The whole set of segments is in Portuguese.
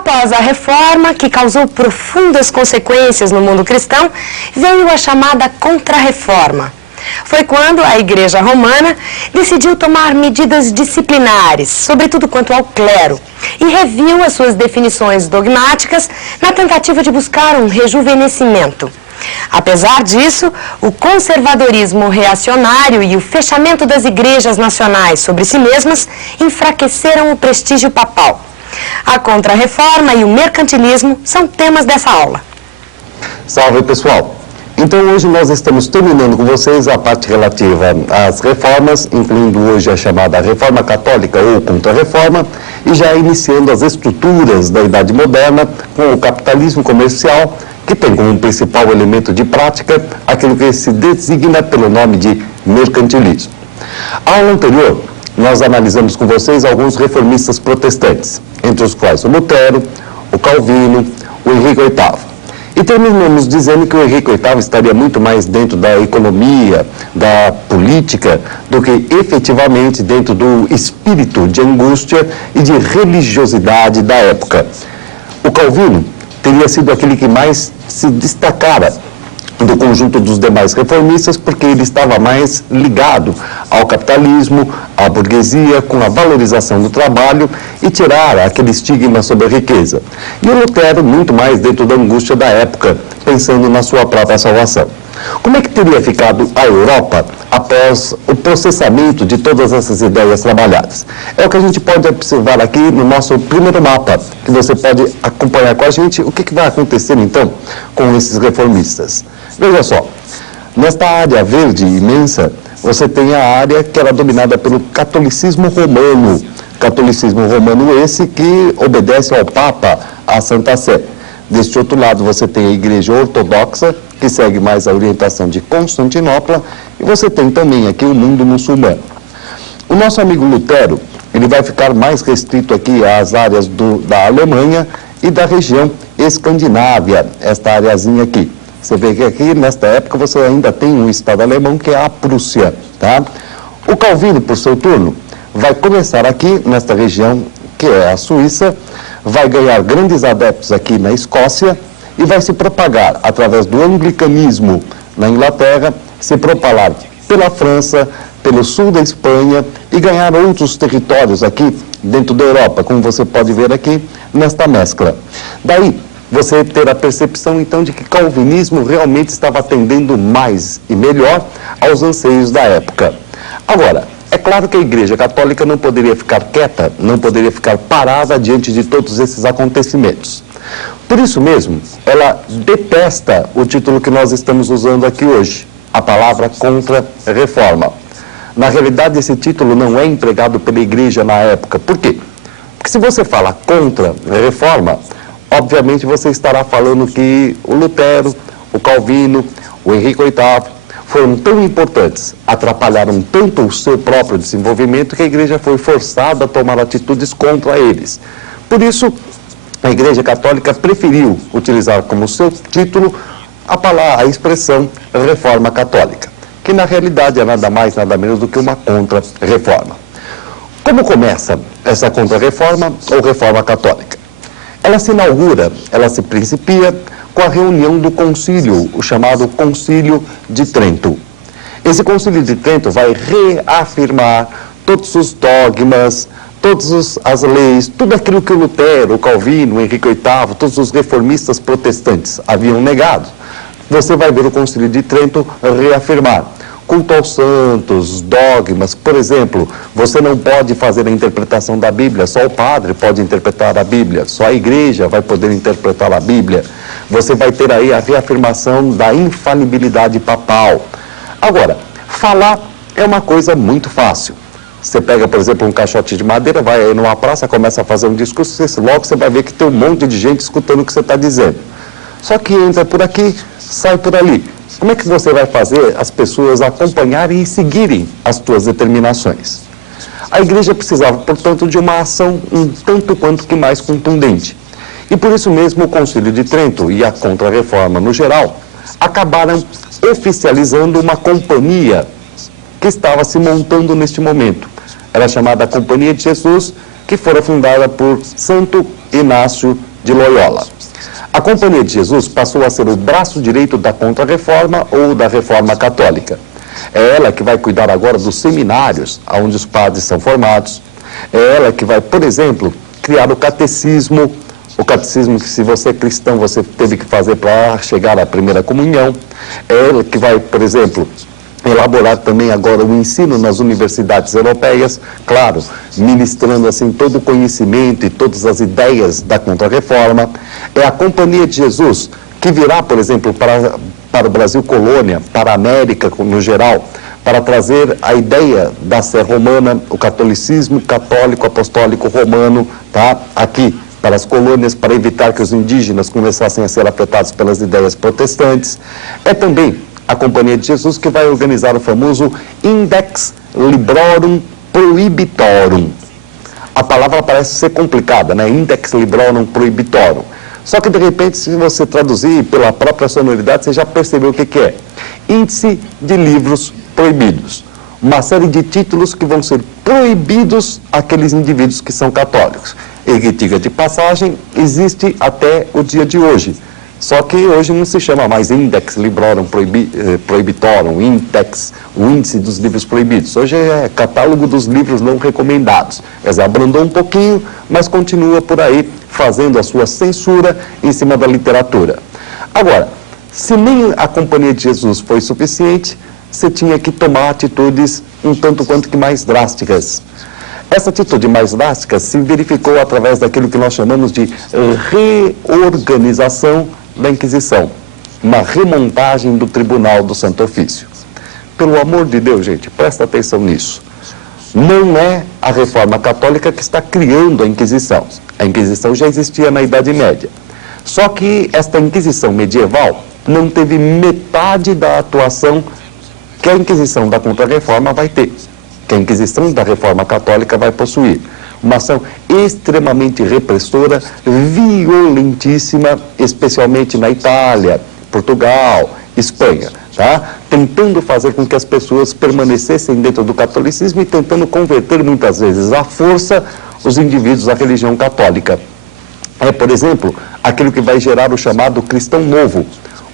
Após a reforma, que causou profundas consequências no mundo cristão, veio a chamada Contra-Reforma. Foi quando a Igreja Romana decidiu tomar medidas disciplinares, sobretudo quanto ao clero, e reviu as suas definições dogmáticas na tentativa de buscar um rejuvenescimento. Apesar disso, o conservadorismo reacionário e o fechamento das igrejas nacionais sobre si mesmas enfraqueceram o prestígio papal. A Contra-Reforma e o mercantilismo são temas dessa aula. Salve, pessoal! Então hoje nós estamos terminando com vocês a parte relativa às reformas, incluindo hoje a chamada Reforma Católica ou Contra-Reforma, e já iniciando as estruturas da Idade Moderna com o capitalismo comercial, que tem como principal elemento de prática aquilo que se designa pelo nome de mercantilismo. A aula anterior, nós analisamos com vocês alguns reformistas protestantes, entre os quais o Lutero, o Calvino, o Henrique VIII. E terminamos dizendo que o Henrique VIII estaria muito mais dentro da economia, da política, do que efetivamente dentro do espírito de angústia e de religiosidade da época. O Calvino teria sido aquele que mais se destacara do conjunto dos demais reformistas, porque ele estava mais ligado ao capitalismo, à burguesia, com a valorização do trabalho e tirar aquele estigma sobre a riqueza. E o Lutero, muito mais dentro da angústia da época, pensando na sua própria salvação. Como é que teria ficado a Europa após o processamento de todas essas ideias trabalhadas? É o que a gente pode observar aqui no nosso primeiro mapa, que você pode acompanhar com a gente o que vai acontecer então com esses reformistas. Veja só, nesta área verde imensa, você tem a área que era dominada pelo catolicismo romano. Catolicismo romano esse que obedece ao Papa, à Santa Sé. Deste outro lado você tem a Igreja Ortodoxa, que segue mais a orientação de Constantinopla, e você tem também aqui o mundo muçulmano. O nosso amigo Lutero, ele vai ficar mais restrito aqui às áreas da Alemanha e da região escandinávia, esta areazinha aqui. Você vê que aqui, nesta época, você ainda tem um estado alemão, que é a Prússia, tá? O Calvino, por seu turno, vai começar aqui, nesta região, que é a Suíça, vai ganhar grandes adeptos aqui na Escócia e vai se propagar através do anglicanismo na Inglaterra, se propagar pela França, pelo sul da Espanha e ganhar outros territórios aqui dentro da Europa, como você pode ver aqui nesta mescla. Daí, você ter a percepção, então, de que o calvinismo realmente estava atendendo mais e melhor aos anseios da época. Agora, é claro que a Igreja Católica não poderia ficar quieta, não poderia ficar parada diante de todos esses acontecimentos. Por isso mesmo, ela detesta o título que nós estamos usando aqui hoje, a palavra Contra-Reforma. Na realidade, esse título não é empregado pela Igreja na época. Por quê? Porque se você fala Contra-Reforma, obviamente você estará falando que o Lutero, o Calvino, o Henrique VIII foram tão importantes, atrapalharam tanto o seu próprio desenvolvimento que a Igreja foi forçada a tomar atitudes contra eles. Por isso, a Igreja Católica preferiu utilizar como seu título a expressão Reforma Católica, que na realidade é nada mais, nada menos do que uma contra-reforma. Como começa essa contra-reforma ou reforma católica? Ela se inaugura, ela se principia com a reunião do concílio, o chamado Concílio de Trento. Esse Concílio de Trento vai reafirmar todos os dogmas, todas as leis, tudo aquilo que o Lutero, o Calvino, o Henrique VIII, todos os reformistas protestantes haviam negado. Você vai ver o Concílio de Trento reafirmar culto aos santos, dogmas. Por exemplo, você não pode fazer a interpretação da Bíblia, só o padre pode interpretar a Bíblia, só a igreja vai poder interpretar a Bíblia. Você vai ter aí a reafirmação da infalibilidade papal. Agora, falar é uma coisa muito fácil. Você pega, por exemplo, um caixote de madeira, vai aí numa praça, começa a fazer um discurso, logo você vai ver que tem um monte de gente escutando o que você está dizendo. Só que entra por aqui, sai por ali. Como é que você vai fazer as pessoas acompanharem e seguirem as suas determinações? A igreja precisava, portanto, de uma ação um tanto quanto que mais contundente. E por isso mesmo o Concílio de Trento e a Contra-Reforma no geral acabaram oficializando uma companhia que estava se montando neste momento. Era chamada Companhia de Jesus, que fora fundada por Santo Inácio de Loyola. A Companhia de Jesus passou a ser o braço direito da Contra-Reforma ou da Reforma Católica. É ela que vai cuidar agora dos seminários, onde os padres são formados. É ela que vai, por exemplo, criar o catecismo que, se você é cristão, você teve que fazer para chegar à primeira comunhão. É ela que vai, por exemplo, elaborar também agora o ensino nas universidades europeias, claro, ministrando assim todo o conhecimento e todas as ideias da Contra-Reforma. É a Companhia de Jesus que virá, por exemplo, para o Brasil colônia, para a América no geral, para trazer a ideia da Sé romana, o catolicismo católico apostólico romano, tá? Aqui para as colônias, para evitar que os indígenas começassem a ser afetados pelas ideias protestantes. É também a Companhia de Jesus que vai organizar o famoso Index Librorum Prohibitorum. A palavra parece ser complicada, né? Index Librorum Prohibitorum. Só que, de repente, se você traduzir pela própria sonoridade, você já percebeu o que é. Índice de livros proibidos. Uma série de títulos que vão ser proibidos àqueles indivíduos que são católicos. E que, diga de passagem, existe até o dia de hoje. Só que hoje não se chama mais Index Librorum Prohibitorum, Index, o índice dos livros proibidos. Hoje é catálogo dos livros não recomendados. Eles abrandou um pouquinho, mas continua por aí fazendo a sua censura em cima da literatura. Agora, se nem a Companhia de Jesus foi suficiente, você tinha que tomar atitudes um tanto quanto que mais drásticas. Essa atitude mais drástica se verificou através daquilo que nós chamamos de reorganização da Inquisição, uma remontagem do Tribunal do Santo Ofício. Pelo amor de Deus, gente, presta atenção nisso. Não é a Reforma Católica que está criando a Inquisição. A Inquisição já existia na Idade Média. Só que esta Inquisição medieval não teve metade da atuação que a Inquisição da Contra-Reforma vai ter, que a Inquisição da Reforma Católica vai possuir. Uma ação extremamente repressora, violentíssima, especialmente na Itália, Portugal, Espanha, tá? Tentando fazer com que as pessoas permanecessem dentro do catolicismo e tentando converter muitas vezes à força os indivíduos à religião católica. É, por exemplo, aquilo que vai gerar o chamado cristão novo,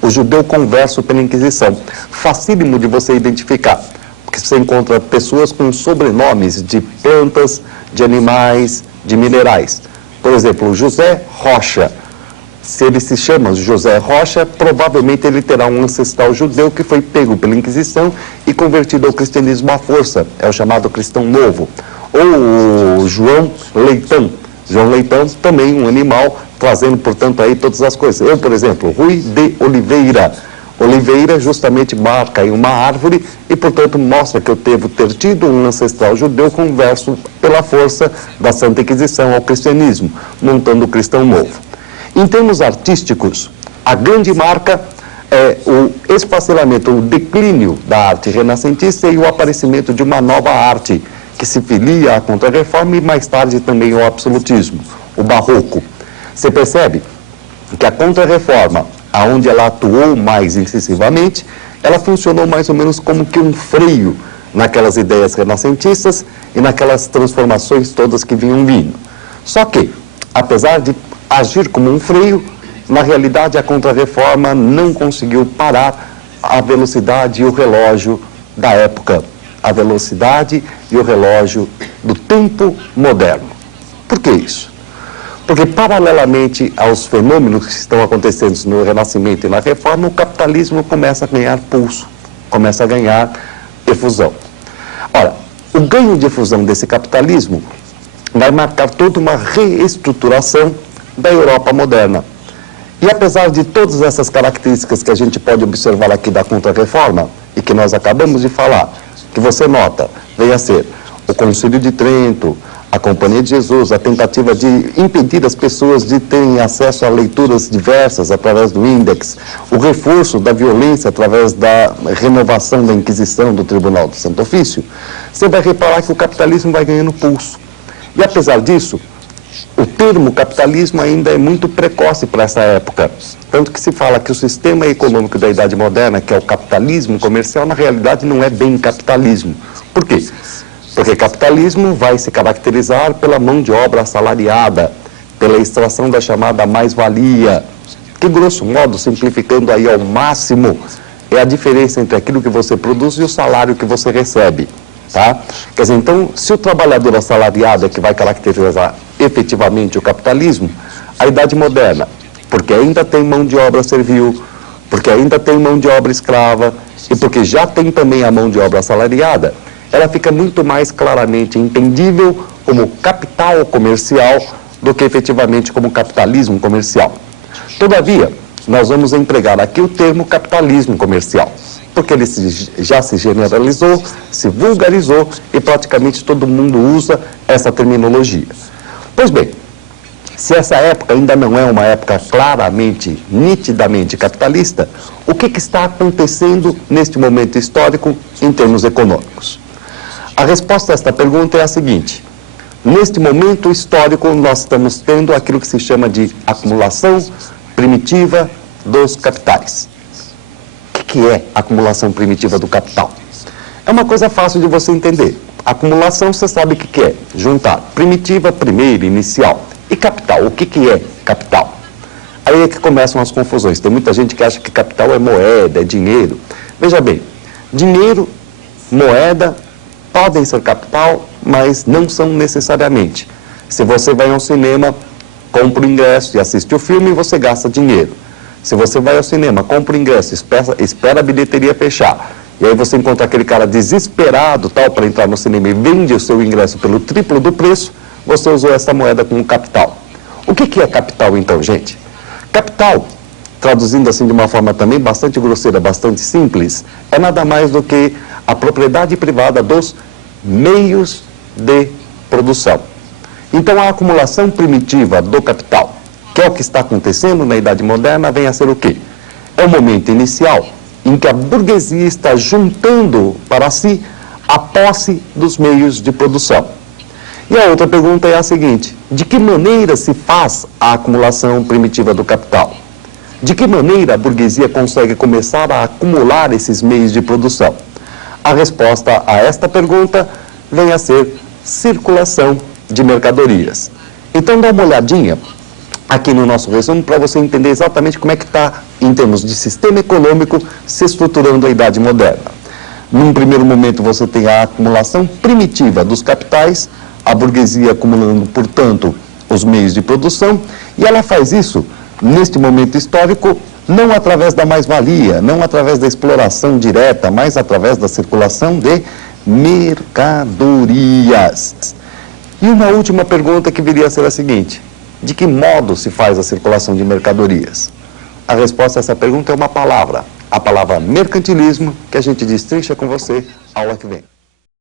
o judeu converso pela Inquisição. Facílimo de você identificar, porque você encontra pessoas com sobrenomes de plantas, de animais, de minerais. Por exemplo, José Rocha. Se ele se chama José Rocha, provavelmente ele terá um ancestral judeu que foi pego pela Inquisição e convertido ao cristianismo à força. É o chamado cristão novo. Ou o João Leitão. João Leitão, também um animal, trazendo, portanto, aí todas as coisas. Eu, por exemplo, Rui de Oliveira. Oliveira justamente marca aí uma árvore e, portanto, mostra que eu devo ter tido um ancestral judeu converso pela força da Santa Inquisição ao cristianismo, montando o cristão novo. Em termos artísticos, a grande marca é o esfacelamento, o declínio da arte renascentista e o aparecimento de uma nova arte que se filia à Contra-Reforma e mais tarde também ao absolutismo, o barroco. Você percebe que a Contra-Reforma, aonde ela atuou mais incisivamente, ela funcionou mais ou menos como que um freio naquelas ideias renascentistas e naquelas transformações todas que vinham vindo. Só que, apesar de agir como um freio, na realidade a Contra-Reforma não conseguiu parar a velocidade e o relógio da época, a velocidade e o relógio do tempo moderno. Por que isso? Porque, paralelamente aos fenômenos que estão acontecendo no Renascimento e na Reforma, o capitalismo começa a ganhar pulso, começa a ganhar efusão. Ora, o ganho de efusão desse capitalismo vai marcar toda uma reestruturação da Europa moderna. E apesar de todas essas características que a gente pode observar aqui da Contra-Reforma, e que nós acabamos de falar, que você nota, vem a ser o Concílio de Trento, a Companhia de Jesus, a tentativa de impedir as pessoas de terem acesso a leituras diversas através do índex, o reforço da violência através da renovação da Inquisição do Tribunal do Santo Ofício, você vai reparar que o capitalismo vai ganhando pulso. E apesar disso, o termo capitalismo ainda é muito precoce para essa época. Tanto que se fala que o sistema econômico da Idade Moderna, que é o capitalismo comercial, na realidade não é bem capitalismo. Por quê? Porque capitalismo vai se caracterizar pela mão de obra assalariada, pela extração da chamada mais-valia, que, grosso modo, simplificando aí ao máximo, é a diferença entre aquilo que você produz e o salário que você recebe, tá? Quer dizer, então, se o trabalhador assalariado é que vai caracterizar efetivamente o capitalismo, a Idade Moderna, porque ainda tem mão de obra servil, porque ainda tem mão de obra escrava e porque já tem também a mão de obra assalariada, ela fica muito mais claramente entendível como capital comercial do que efetivamente como capitalismo comercial. Todavia, nós vamos empregar aqui o termo capitalismo comercial, porque ele já se generalizou, se vulgarizou e praticamente todo mundo usa essa terminologia. Pois bem, se essa época ainda não é uma época claramente, nitidamente capitalista, o que está acontecendo neste momento histórico em termos econômicos? A resposta a esta pergunta é a seguinte: neste momento histórico nós estamos tendo aquilo que se chama de acumulação primitiva dos capitais. O que é a acumulação primitiva do capital? É uma coisa fácil de você entender. Acumulação, você sabe o que é? Juntar. Primitiva, primeiro, inicial. E capital, o que é capital? Aí é que começam as confusões. Tem muita gente que acha que capital é moeda, é dinheiro. Veja bem, dinheiro, moeda, podem ser capital, mas não são necessariamente. Se você vai ao cinema, compra o ingresso e assiste o filme, você gasta dinheiro. Se você vai ao cinema, compra o ingresso, espera a bilheteria fechar, e aí você encontra aquele cara desesperado tal para entrar no cinema e vende o seu ingresso pelo triplo do preço, você usou essa moeda como capital. O que é capital então, gente? Capital, traduzindo assim de uma forma também bastante grosseira, bastante simples, é nada mais do que a propriedade privada dos meios de produção. Então, a acumulação primitiva do capital, que é o que está acontecendo na Idade Moderna, vem a ser o quê? É o momento inicial em que a burguesia está juntando para si a posse dos meios de produção. E a outra pergunta é a seguinte: de que maneira se faz a acumulação primitiva do capital? De que maneira a burguesia consegue começar a acumular esses meios de produção? A resposta a esta pergunta vem a ser circulação de mercadorias. Então dá uma olhadinha aqui no nosso resumo para você entender exatamente como é que está, em termos de sistema econômico, se estruturando a Idade Moderna. Num primeiro momento você tem a acumulação primitiva dos capitais, a burguesia acumulando, portanto, os meios de produção, e ela faz isso, neste momento histórico, não através da mais-valia, não através da exploração direta, mas através da circulação de mercadorias. E uma última pergunta que viria a ser a seguinte: de que modo se faz a circulação de mercadorias? A resposta a essa pergunta é uma palavra, a palavra mercantilismo, que a gente destrincha com você aula que vem.